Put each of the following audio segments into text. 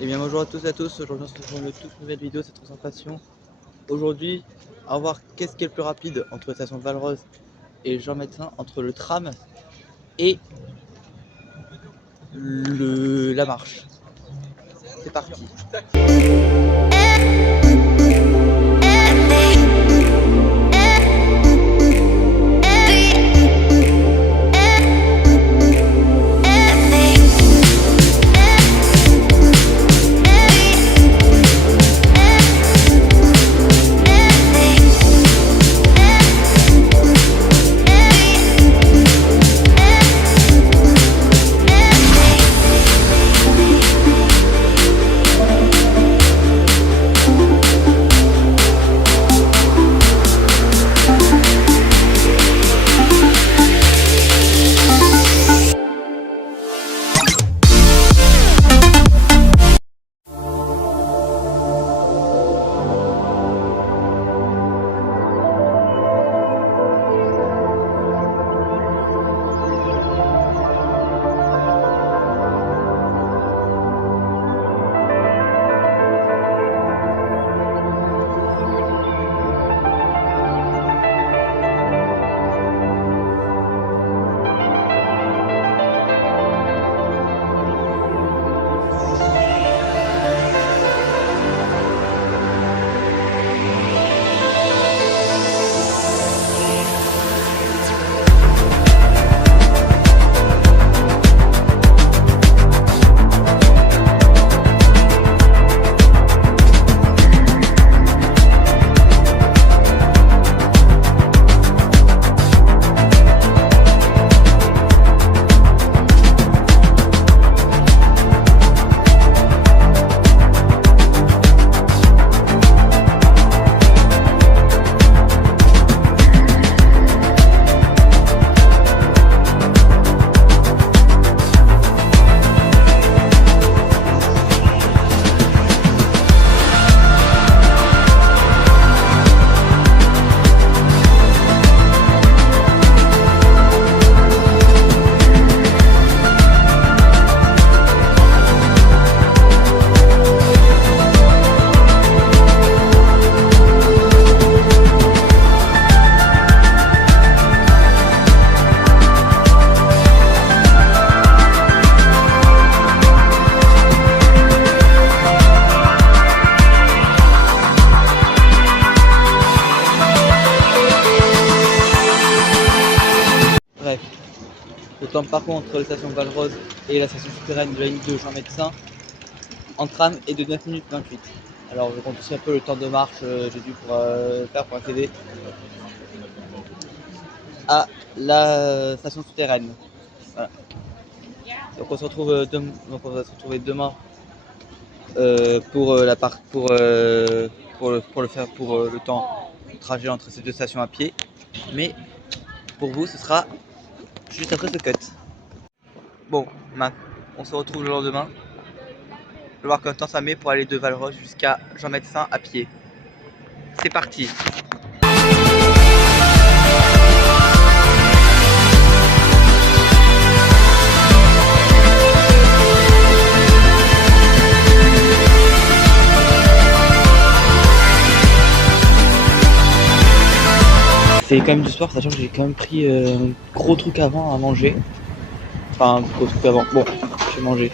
Et bien bonjour à tous et à tous, aujourd'hui on se retrouve pour une toute nouvelle vidéo, cette concentration. Aujourd'hui, on va voir qu'est-ce qui est le plus rapide entre la station Valrose et Jean Médecin, entre le tram et la marche. C'est parti. Bref, le temps de parcours entre la station Valrose et la station souterraine de la ligne 2 Jean Médecin en tram est de 9 minutes 28. Alors je compte aussi un peu le temps de marche, j'ai dû faire pour accéder à la station souterraine. Voilà. Donc on se retrouve on va se retrouver demain pour le temps de trajet entre ces deux stations à pied. Mais pour vous, ce sera juste après ce cut. Bon, on se retrouve le lendemain. Je vais voir combien de temps ça met pour aller de Valrose jusqu'à Jean Médecin à pied. C'est parti. C'est quand même du sport, sachant que j'ai quand même pris un gros truc avant à manger. Enfin, un gros truc avant. Bon, j'ai mangé.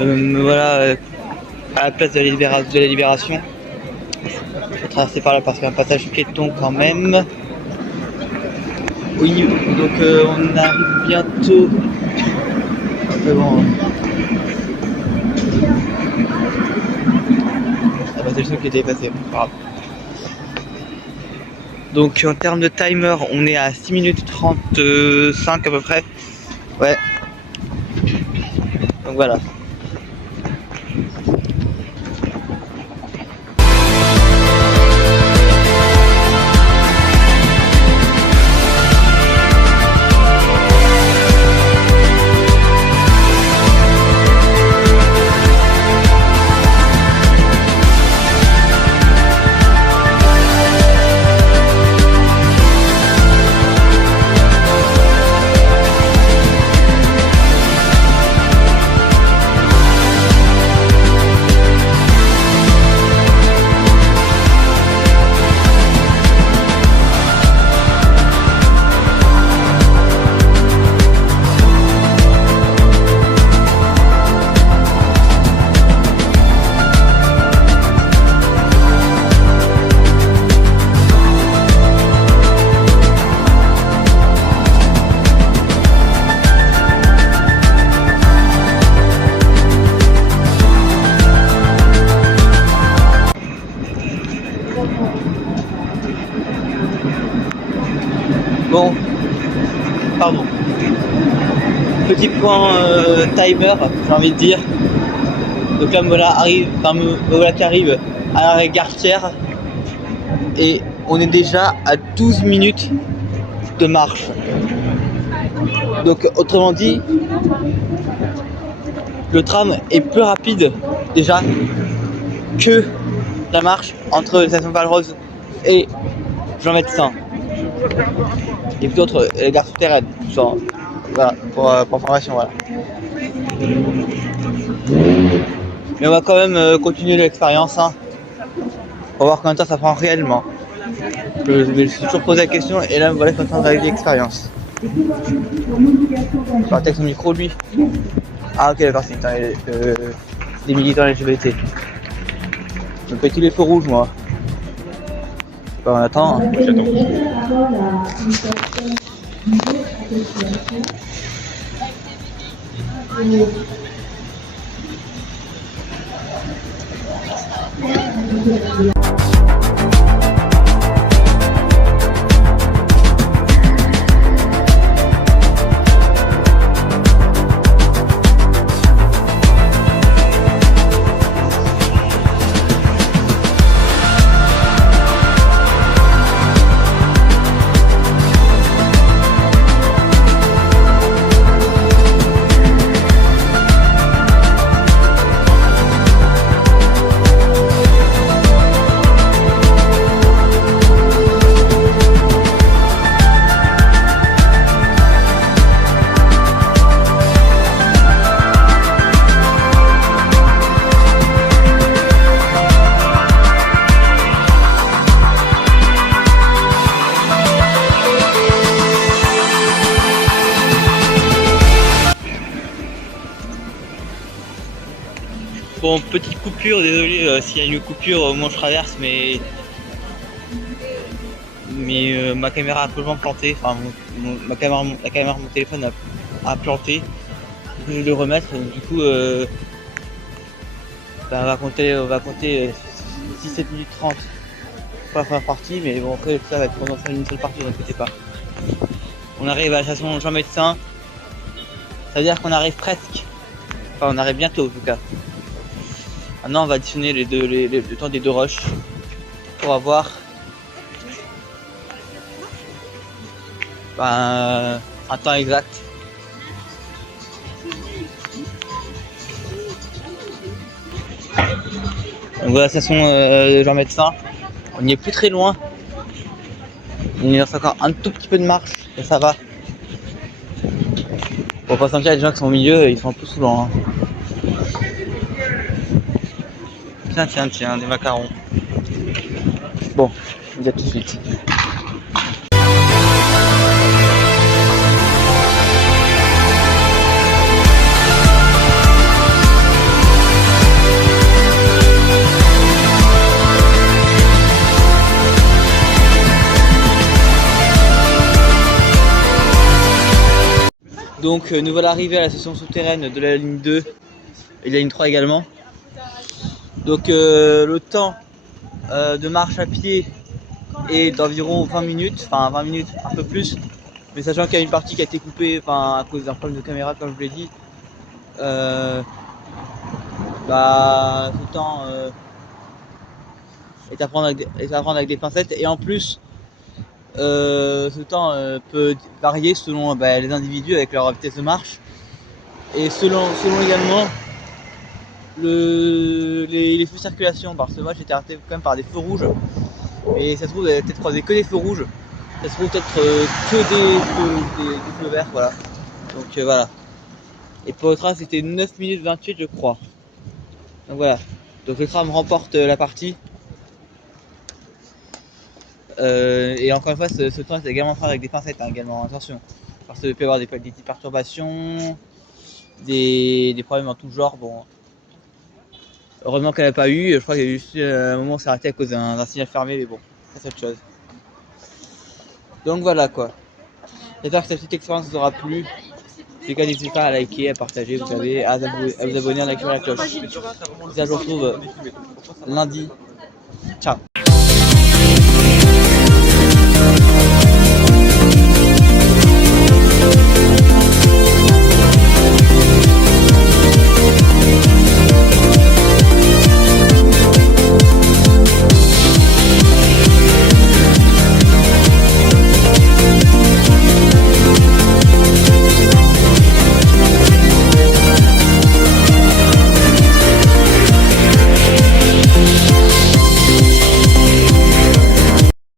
Me voilà à la place de la Libération. Je vais traverser par là parce qu'il y a un passage piéton quand même. Oui, donc on arrive bientôt. C'est bon. Ah bah c'est le seul qui était passé, pas grave. Donc en termes de timer, on est à 6 minutes 35 à peu près. Ouais. Donc voilà. Bon, pardon. Petit point timer, j'ai envie de dire. Donc là, me voilà qui arrive à l'arrêt Gartière et on est déjà à 12 minutes de marche. Donc autrement dit, le tram est plus rapide déjà que la marche entre la station Valrose et Jean Médecin. Et d'autres gares souterraines, genre, voilà, pour information, voilà. Mais on va quand même continuer l'expérience, hein, pour voir combien de temps ça prend réellement. Je me suis toujours posé la question et là, voilà, je suis en train de réaliser l'expérience. Je vais son micro, lui. Ah, ok, d'accord, c'est des militants LGBT. Je me fais tous les feux rouges, moi. On attend. Hein. J'attends. Bon, petite coupure, désolé s'il y a une coupure au moment où je traverse, mais ma caméra a complètement planté, enfin la caméra de mon téléphone a planté. Je vais le remettre, du coup on va compter 6-7 minutes 30 pour la première partie, mais bon après ça va être pendant 5 minutes de partie, ne inquiétez pas. On arrive à la station Jean Médecin, ça veut dire qu'on arrive presque, enfin on arrive bientôt en tout cas. Maintenant on va additionner le temps des deux rushs pour avoir un temps exact. Donc voilà la station Jean Médecin, on n'y est plus très loin. Il nous reste encore un tout petit peu de marche et ça va. Pour pas sentir les gens qui sont au milieu, ils sont un peu saoulants. Hein. Tiens, des macarons. Bon, je vous dis à tout de suite. Donc nous voilà arrivés à la station souterraine de la ligne 2 et de la ligne 3 également. Donc le temps de marche à pied est d'environ 20 minutes, enfin 20 minutes, un peu plus. Mais sachant qu'il y a une partie qui a été coupée à cause d'un problème de caméra, comme je vous l'ai dit, tout le temps est à prendre avec des pincettes. Et en plus, ce temps peut varier selon les individus avec leur vitesse de marche. Et selon également les feux de circulation, parce que moi j'étais arrêté quand même par des feux rouges. Et ça se trouve, vous avez peut-être croisé que des feux rouges. Ça se trouve peut-être que des feux verts, voilà. Donc voilà. Et pour le train, c'était 9 minutes 28, je crois. Donc voilà. Donc le tram remporte la partie. Et encore une fois, ce temps est également fait avec des pincettes, hein, également, attention. Parce qu'il peut y avoir des petites perturbations, des problèmes en tout genre. Bon. Heureusement qu'elle n'a pas eu. Je crois qu'il y a eu juste un moment où on s'est arrêté à cause d'un signal fermé, mais bon, ça c'est autre chose. Donc voilà quoi. J'espère que cette petite expérience vous aura plu. En tout cas, n'hésitez pas à liker, à partager, vous savez, à vous abonner, à activer la cloche. Ça, je vous retrouve lundi. Ciao.